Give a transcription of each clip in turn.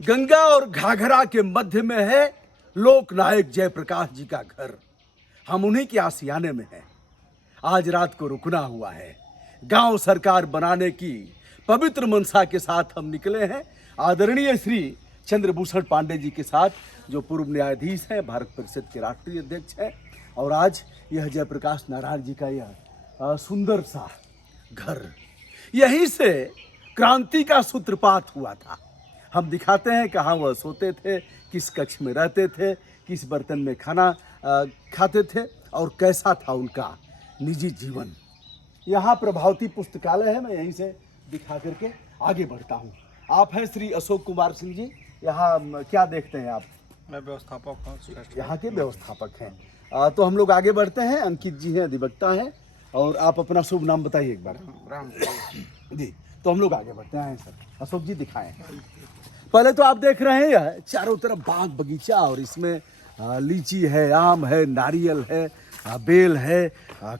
गंगा और घाघरा के मध्य में है लोकनायक जयप्रकाश जी का घर। हम उन्हीं के आशियाने में हैं। आज रात को रुकना हुआ है। गांव सरकार बनाने की पवित्र मनसा के साथ हम निकले हैं आदरणीय श्री चंद्रभूषण पांडे जी के साथ, जो पूर्व न्यायाधीश हैं, भारत परिषद के राष्ट्रीय अध्यक्ष हैं। और आज यह जयप्रकाश नारायण जी का यह सुंदर सा घर, यहीं से क्रांति का सूत्रपात हुआ था। हम दिखाते हैं कहाँ वह सोते थे, किस कक्ष में रहते थे, किस बर्तन में खाना खाते थे और कैसा था उनका निजी जीवन। यहाँ प्रभावती पुस्तकालय है, मैं यहीं से दिखा करके आगे बढ़ता हूँ। आप हैं श्री अशोक कुमार सिंह जी, यहाँ क्या देखते हैं आप? मैं व्यवस्थापक हूँ, यहाँ के व्यवस्थापक हैं। तो हम लोग आगे बढ़ते हैं। अंकित जी हैं, अधिवक्ता हैं। और आप अपना शुभ नाम बताइए एक बार। राम जी, तो हम लोग आगे बढ़ते हैं सर। अशोक जी दिखाएं। पहले तो आप देख रहे हैं चारों तरफ बाग बगीचा, और इसमें लीची है, आम है, नारियल है, बेल है,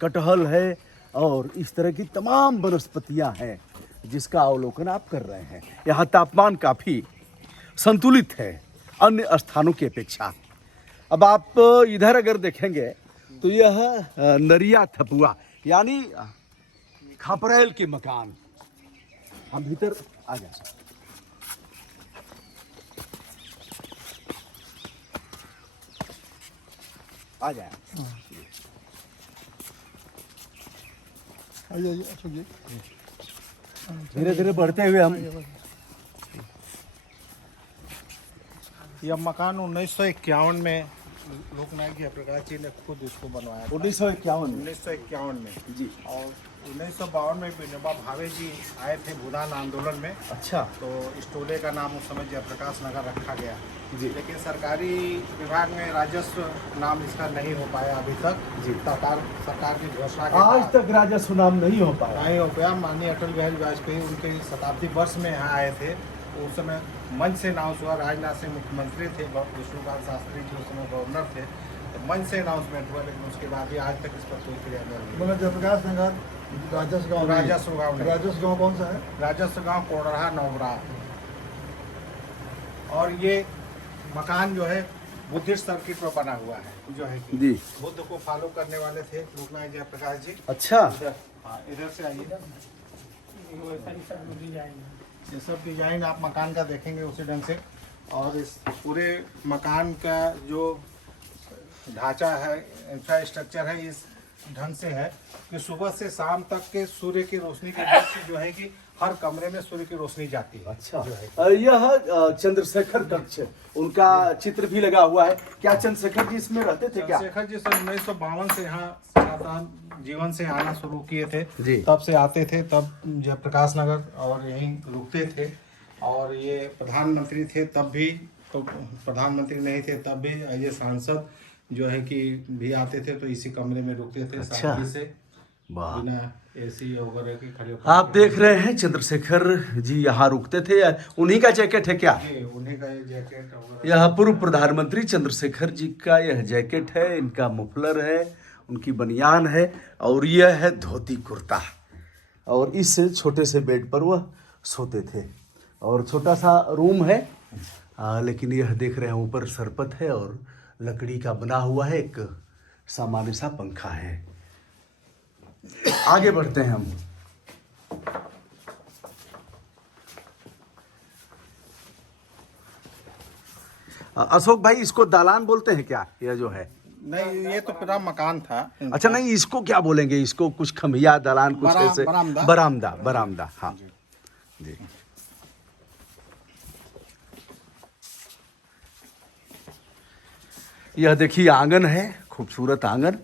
कटहल है और इस तरह की तमाम वनस्पतियां हैं जिसका अवलोकन आप कर रहे हैं। यहाँ तापमान काफ़ी संतुलित है अन्य स्थानों की अपेक्षा। अब आप इधर अगर देखेंगे तो यह नरिया थपुआ यानी खपरेल के मकान। हम भीतर आ जाए। आ जाए धीरे धीरे बढ़ते हुए हम। यह मकान 1951 में लोकनायक जयप्रकाश जी ने खुद इसको बनवाया था। 1951 में जी। और 1952 में विनोबा भावे जी आए थे भूदान आंदोलन में। अच्छा। तो इस टोले का नाम उस समय जयप्रकाश नगर रखा गया जी। लेकिन सरकारी विभाग में राजस्व नाम इसका नहीं हो पाया अभी तक। जी। सरकार की घोषणा के आज बाद तक राजस्व नाम नहीं हो पाया। नहीं हो पाया। माननीय अटल बिहारी वाजपेयी उनके शताब्दी वर्ष में यहाँ आए थे। उस समय मंच से अनाउंस हुआ। राजनाथ सिंह मुख्यमंत्री थे, विष्णुकांत शास्त्री जी उस समय गवर्नर थे, तो मंच से अनाउंसमेंट हुआ। लेकिन उसके बाद भी आज तक इस पर कोई क्रियान्वयन नहीं। मतलब जयप्रकाश नगर राजस्व गाँव नहीं। राजस्व गाँव कौन सा है? राजस्व गाँव कोडरहा नवरा। और ये मकान जो है बुद्धिस्ट सर्किट पर बना हुआ है, जो है कि जी। बुद्ध को फॉलो करने वाले थे लोकनायक जयप्रकाश जी। अच्छा। इधर से आइए। ये सब डिजाइन आप मकान का देखेंगे उसी ढंग से। और इस पूरे मकान का जो ढांचा है, इंफ्रास्ट्रक्चर है, इस ढंग से है कि सुबह से शाम तक के सूर्य की रोशनी के बीच जो है कि हर कमरे में सूर्य की रोशनी जाती है। अच्छा। यह चंद्रशेखर कक्ष, उनका चित्र भी लगा हुआ है। क्या चंद्रशेखर जी इसमें रहते थे क्या? चंद्रशेखर जी सन 1952 से यहाँ सनातन जीवन से आना शुरू किए थे जी। तब से आते थे। तब जयप्रकाश नगर और यहीं रुकते थे। और ये प्रधानमंत्री थे तब भी, तो प्रधानमंत्री नहीं थे तब भी ये सांसद जो है कि भी आते थे तो इसी कमरे में रुकते थे। अच्छा। शांति से, वाह। बिना एसी वगैरह के खड़े आप देख रहे हैं चंद्रशेखर जी यहाँ रुकते थे। उन्हीं का जैकेट है क्या? ये उन्हीं का ये जैकेट वगैरह। यह पूर्व प्रधानमंत्री चंद्रशेखर जी का यह जैकेट है, इनका मफलर है, उनकी बनियान है और यह है धोती कुर्ता। और इस छोटे से बेड पर वह सोते थे। और छोटा सा रूम है, लेकिन यह देख रहे हैं ऊपर सरपत है और लकड़ी का बना हुआ है। एक सामान्य सा पंखा है। आगे बढ़ते हैं हम। अशोक भाई, इसको दालान बोलते हैं क्या? यह जो है नहीं, ये तो पूरा मकान था। अच्छा, नहीं, इसको क्या बोलेंगे? इसको कुछ खमिया दालान कुछ ऐसे? बरामदा। बरामदा। बरामदा, हाँ जी। यह देखिए आंगन है, खूबसूरत आंगन।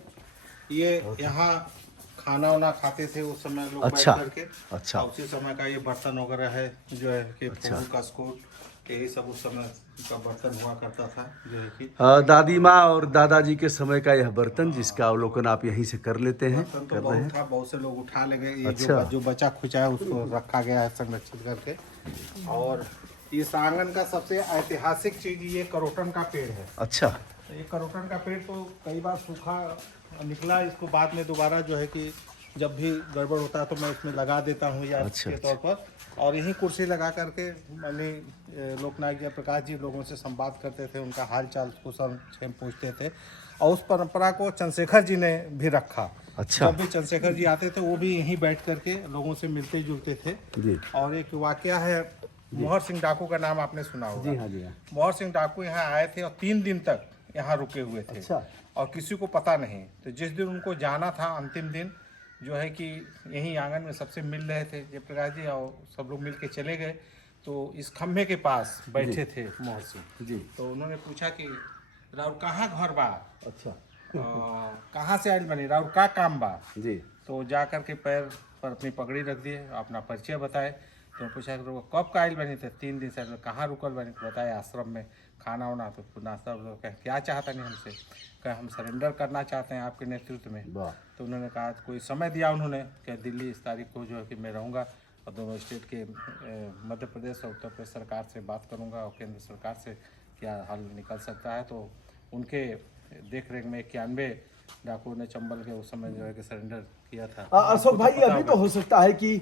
ये यहाँ खाना वाना खाते थे उस समय लोग अच्छा। बैठ करके। अच्छा। उसी समय का ये बर्तन वगैरह है जो है कि अच्छा। फूल का स्कूट, यही सब उस समय का बर्तन हुआ करता था जो है कि दादी माँ और दादाजी के समय का यह बर्तन, जिसका अवलोकन आप यहीं से कर लेते हैं। बर्तन तो कर रहे बहुत हैं। था, बहुत से लोग उठा ले गए। ये अच्छा। जो बचा खुचा है उसको रखा गया है संरक्षित करके। और इस आंगन का सबसे ऐतिहासिक चीज ये करोटन का पेड़ है। अच्छा। ये करोटन का पेड़ तो कई बार सूखा निकला, इसको बाद में दोबारा जो है कि जब भी गड़बड़ होता है तो मैं उसमें लगा देता हूँ याद अच्छा, के तौर पर। और यहीं कुर्सी लगा करके माननीय लोकनायक जयप्रकाश जी लोगों से संवाद करते थे, उनका हाल चाल कुशल क्षेम पूछते थे। और उस परंपरा को चंद्रशेखर जी ने भी रखा। अच्छा। जब भी चंद्रशेखर जी आते थे वो भी यहीं बैठ करके लोगों से मिलते जुलते थे। जी। और एक वाकया है, मोहर सिंह डाकू का नाम आपने सुना होगा। जी हाँ, जी हाँ। मोहर सिंह डाकू यहाँ आए थे और 3 दिन तक यहाँ रुके हुए थे। अच्छा। और किसी को पता नहीं। तो जिस दिन उनको जाना था अंतिम दिन जो है कि यहीं आंगन में सबसे मिल रहे थे जयप्रकाश जी, और सब लोग मिल के चले गए। तो इस खम्भे के पास बैठे थे मोहर सिंह जी। तो उन्होंने पूछा कि राउर कहाँ घर बा, अच्छा। कहाँ से आयल बनी, राउर का काम बा। जी। तो जा कर के पैर पर अपनी पगड़ी रख दिए, अपना परिचय बताए। तो पूछा कि कब का आयल बनी थे, 3 दिन से। कहाँ रुकल बनी, बताया आश्रम में खाना वाना। तो नाश्ता कह क्या चाहता नहीं हमसे, कह हम सरेंडर करना चाहते हैं आपके नेतृत्व में। तो उन्होंने कहा कोई समय दिया उन्होंने कि दिल्ली इस तारीख को जो है कि मैं रहूँगा और दोनों स्टेट के मध्य प्रदेश और उत्तर प्रदेश सरकार से बात करूँगा और केंद्र सरकार से क्या हल निकल सकता है। तो उनके देख रेख में 91 डाकू ने चंबल के उस समय जो है कि सरेंडर किया था। अशोक भाई, अभी तो हो सकता है कि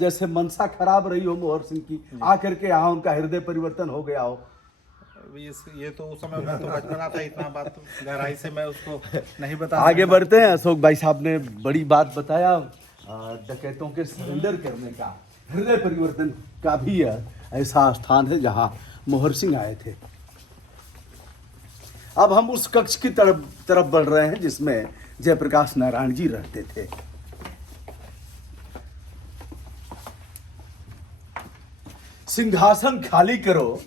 जैसे मनसा खराब रही हो मोहर सिंह की, आकर के यहाँ उनका हृदय परिवर्तन हो गया हो। ये तो उस समय मैं तो बचपना था, इतना बात तो गहराई से मैं उसको नहीं बता आगे बढ़ते हैं। अशोक भाई साहब ने बड़ी बात बताया डकैतों के सरेंडर करने का, हृदय परिवर्तन का भी ऐसा स्थान है जहाँ मोहर सिंह आए थे। अब हम उस कक्ष की तरफ बढ़ रहे हैं जिसमें जयप्रकाश नारायण जी रहते थे। सिंहासन खाली करो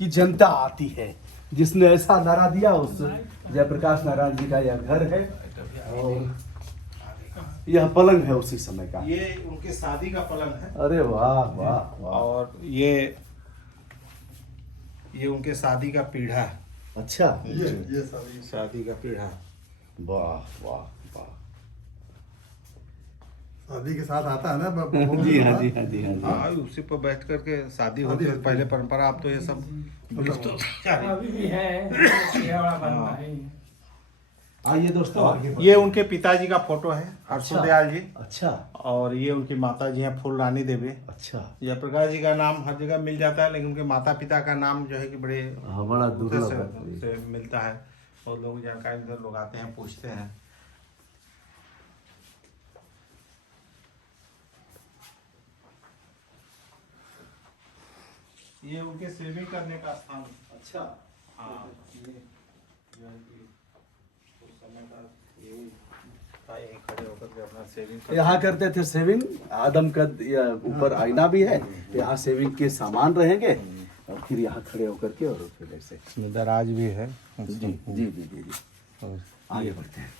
कि जनता आती है, जिसने ऐसा नारा दिया उस जयप्रकाश नारायण जी का यह घर है और यह पलंग है उसी समय का। ये उनके शादी का पलंग है। अरे वाह वाह वाह। और ये उनके शादी का पीढ़ा। अच्छा, ये शादी का पीढ़ा। वाह वाह वाह। शादी के साथ आता है ना जी हाँ, जी हाँ, जी हाँ, जी हाँ। हाँ, उसी पर बैठ करके शादी होती है पहले परंपरा। अब तो ये सब अभी भी है, ये वाला बनता है। आइए दोस्तों आगे ये उनके पिताजी का फोटो है, हर्षोदयाल जी। अच्छा और ये उनकी माता जी हैं फूल रानी देवी। अच्छा। जयप्रकाश जी का नाम हर जगह मिल जाता है, लेकिन उनके माता पिता का नाम जो है कि बड़े बड़ा दुर्लभ है। से मिलता है और लोग जानकारी इधर लोग आते हैं पूछते हैं। ये उनके सेविंग करने का स्थान। अच्छा। हाँ, ये जो है कि उस समय का ये था, यहीं खड़े होकर के अपना सेविंग यहाँ करते थे सेविंग। आदम का ऊपर आईना भी है, यहाँ सेविंग के सामान रहेंगे और फिर यहाँ खड़े होकर के और फिर ऐसे। इसमें दराज भी है। जी जी जी जी जी। और आगे बढ़ते हैं।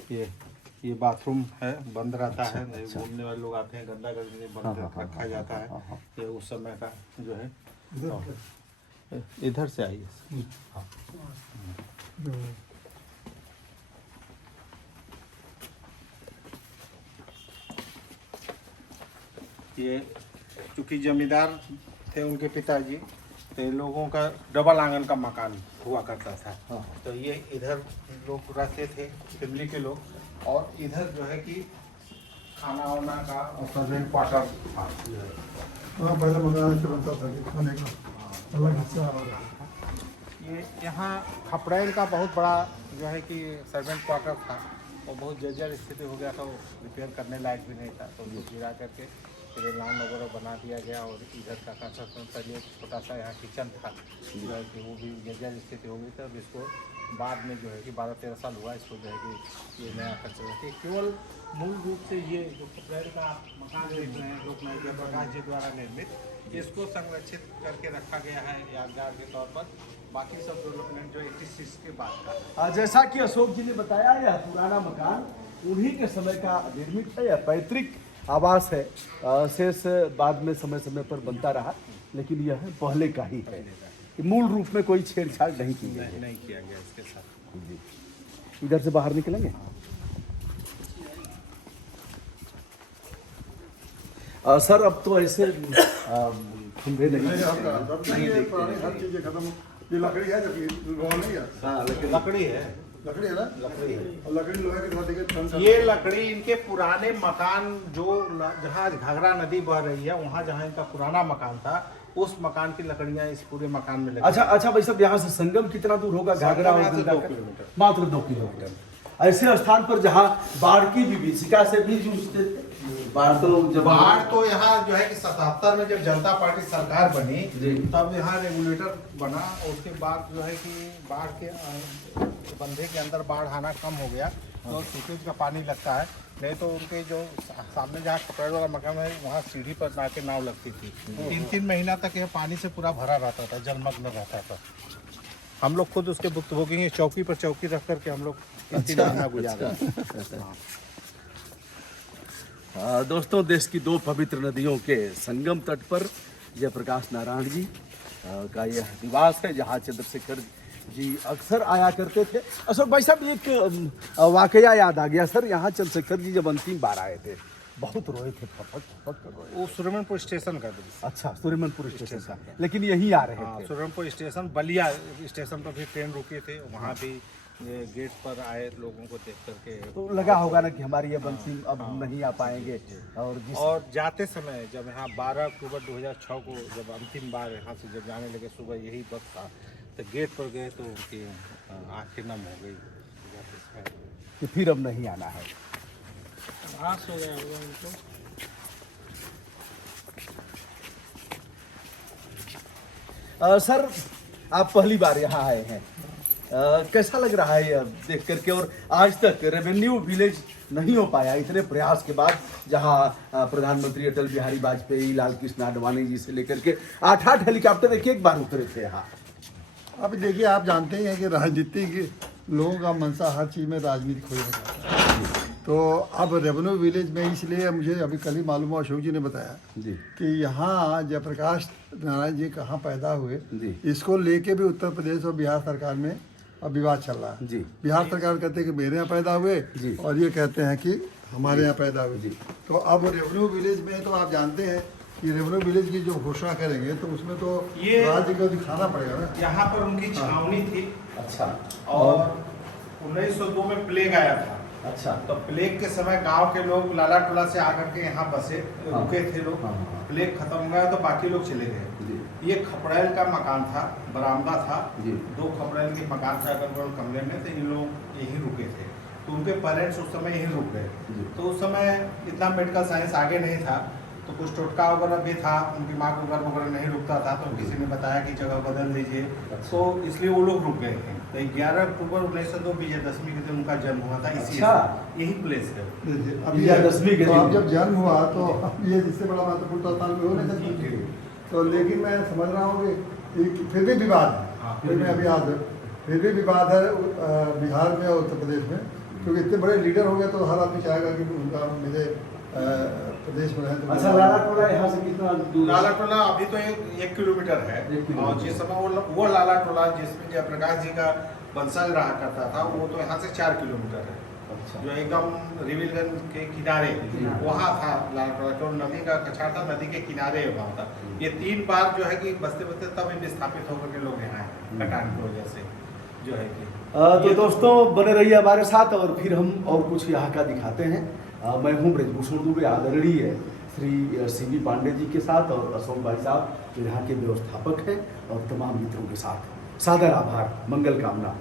ये बाथरूम है, बंद रहता अच्छा, है। अच्छा। घूमने वाले लोग आते हैं, गंदा करके बंद हाँ, करके हाँ, रखा हाँ, जाता हाँ, है। हाँ, हाँ। ये उस समय का जो है। इधर से आइए। ये चूंकि जमींदार थे उनके पिताजी, तो ये लोगों का डबल आंगन का मकान हुआ करता था। हाँ। तो ये इधर लोग रहते थे, फैमिली के लोग, और इधर जो है कि खाना वाना का सर्वेंट क्वार्टर था। हाँ, पहले मकान से बनता था कि खाने का अलग हिस्सा होगा। ये यहाँ खपड़ैल का बहुत बड़ा जो है कि सर्वेंट क्वार्टर था, वो बहुत जर्जर स्थिति हो गया था, वो रिपेयर करने लायक भी नहीं था। तो उसको गिरा करके फिर लॉन वगैरह बना दिया गया और इधर का कंस्ट्रक्शन का लिए छोटा सा यहाँ किचन था जो है कि वो भी जर्जर स्थिति हो गई थी। अब इसको बाद में जो है कि 12-13 साल हुआ इसको जो है कि ये नया कंस्ट्रक्शन। केवल मूल रूप से ये जो खपड़ैल का मकान देख रहे हैं लोकनायक जयप्रकाश जी द्वारा निर्मित, इसको संरक्षित करके रखा गया है यादगार के तौर पर। बाकी सब डेवलपमेंट जो 86 के बाद का। जैसा कि अशोक जी ने बताया, यह पुराना मकान उन्हीं के समय का निर्मित है। यह पैतृक आवास है, शेष बाद में समय समय पर बनता रहा, लेकिन यह पहले का ही है। मूल रूप में कोई छेड़छाड़ नहीं की गई है। नहीं किया गया इसके साथ। जी। इधर से बाहर निकलेंगे। सर अब तो ऐसे खंभे नहीं नहीं, ये पुरानी हर चीजें खत्म। ये लकड़ी है, जबकि रोल नहीं है। हाँ, लेकिन लकड़ी है। लकड़ी है ना, लकड़ी है। और लकड़ी लोहे के साथ देखिए ठंड ये लकड़ी इनके पुराने मकान जो जहाँ घाघरा नदी बह रही है वहाँ जहाँ इनका पुराना मकान था उस मकान की लकड़ियाँ इस पूरे मकान में लगी। अच्छा अच्छा भाई साहब, यहाँ से संगम कितना दूर होगा घाघरा और यहाँ से गंगा 2 का? किलोमीटर। मात्र 2 किलोमीटर। ऐसे स्थान पर जहाँ बाढ़ की विभीषिका से भी जूझते थे। बाढ़ तो जब बाढ़ तो यहाँ जो है कि 77 में जब जनता पार्टी सरकार बनी जी। तब यहाँ रेगुलेटर बना। उसके बाद जो है कि बाढ़ के बंधे के अंदर बाढ़ आना कम हो गया तो सीपेज का पानी लगता है। नहीं तो उनके जो सामने जहाँ कपड़े वाला मकान है वहाँ सीढ़ी पर जाके नाव लगती थी। 3-3 महीना तक यह पानी से पूरा भरा रहता था, जलमग्न रहता था। हम लोग खुद उसके भुक्तभोगी हैं, चौकी पर चौकी रख करके हम लोग 3 महीना गुजारा। दोस्तों, देश की 2 पवित्र नदियों के संगम तट पर जयप्रकाश नारायण जी का यह निवास है, जहाँ चंद्रशेखर जी अक्सर आया करते थे। अशोक भाई साहब, एक वाकया याद आ गया सर। यहाँ चंद्रशेखर जी जब अंतिम बार आए थे बहुत रोए थे, फपक फपक कर रोए। वो सुरमनपुर स्टेशन का दृश्य। अच्छा, सूर्यमनपुर स्टेशन का, लेकिन यहीं आ रहे थे। सुरमपुर स्टेशन, बलिया स्टेशन पर भी ट्रेन रुके थे, वहाँ भी ये गेट पर आए लोगों को देख करके। तो लगा होगा ना कि हमारी ये बंसी अब नहीं आ पाएंगे। और जाते समय जब यहाँ 12 अक्टूबर 2006 को जब अंतिम बार यहाँ से जब जाने लगे, सुबह यही वक्त था, तो गेट पर गए तो उनकी आँखें नम हो गई जाते समय कि फिर अब नहीं आना है। आस हो गया होगा उनको। सर, आप पहली बार यहाँ आए हैं, कैसा लग रहा है अब देख करके? और आज तक रेवेन्यू विलेज नहीं हो पाया इतने प्रयास के बाद, जहाँ प्रधानमंत्री अटल बिहारी वाजपेयी, लाल कृष्ण आडवाणी जी से लेकर के 8-8 हेलीकॉप्टर एक बार उतरे थे यहाँ। अब देखिए, आप जानते ही हैं कि राजनीतिक लोगों का मनसा हर चीज़ में राजनीति खोजना चाहता है। तो अब रेवेन्यू विलेज में इसलिए मुझे अभी कल ही मालूम हुआ, अशोक जी ने बताया जी कि यहाँ जयप्रकाश नारायण जी कहाँ पैदा हुए, जी। इसको लेके भी उत्तर प्रदेश और बिहार सरकार में अब विवाद चल रहा है। जी। बिहार सरकार कहते हैं कि मेरे यहाँ पैदा हुए जी। और ये कहते हैं कि हमारे यहाँ पैदा हुए। जी। तो अब रेवेन्यू विलेज में तो आप जानते हैं कि रेवेन्यू विलेज की जो घोषणा करेंगे तो उसमें तो ये राज्य को दिखाना पड़ेगा ना। यहाँ पर उनकी छावनी थी। अच्छा। और 1902 में प्लेग आया था। अच्छा। तो प्लेग के समय गांव के लोग लाला टोला से आकर के यहाँ बसे, हाँ। रुके थे लोग। हाँ, हाँ। प्लेग खत्म हो गया तो बाकी लोग चले गए। ये खपड़ैल का मकान था, बरामदा था जी। 2 खपड़ैल के मकान था अगल बगल कमरे में, तो ये लोग यहीं रुके थे। तो उनके पेरेंट्स उस समय यहीं रुक गए। तो उस समय इतना मेडिकल साइंस आगे नहीं था, तो कुछ टोटका वगैरह भी था, उनकी माँ को गर्भ वगैरह नहीं रुकता था, तो किसी ने बताया कि जगह बदल दीजिए। तो इसलिए वो लोग रुक गए थे। तो 11 अक्टूबर 1902 विजयदशमी के दिन उनका जन्म हुआ था। इसी अच्छा। यही प्लेस है। अभी विजयदशमी के तो दिन। अब जब जन्म हुआ तो अब ये जिससे बड़ा महत्वपूर्ण तो स्थान में हो नहीं सकती। तो लेकिन मैं समझ रहा हूँ कि फिर भी विवाद है। हाँ। फिर भी विवाद है, फिर भी विवाद है बिहार में और उत्तर प्रदेश में, क्योंकि इतने बड़े लीडर हो गए तो हर आदमी चाहेगा कि उनका मेरे प्रदेश में रहे। अच्छा, लाला टोला यहाँ से कितना दूर? लाला टोला अभी तो 1 किलोमीटर है। 1 किलोमीटर। और जिस समय वो लाला टोला जिसमें जयप्रकाश जी का वंशज रहा करता था, वो तो यहाँ से 4 किलोमीटर है। अच्छा। जो एकदम रिविलगंज के किनारे वहाँ था लाला टोला, तो नदी का कछाड़ था, नदी के किनारे वहाँ था। ये 3 बार जो है कि बसते बसते तब विस्थापित होकर के लोग यहाँ आए कटान की वजह से जो है कि। तो दोस्तों, बने रहिए हमारे साथ और फिर हम और कुछ यहाँ का दिखाते हैं। मैं हूँ ब्रजभूषण दुबे, आदरणीय श्री सीबी पांडे जी के साथ और अशोक भाई साहब जो यहाँ के व्यवस्थापक हैं, और तमाम मित्रों के साथ सादर आभार, मंगल कामना।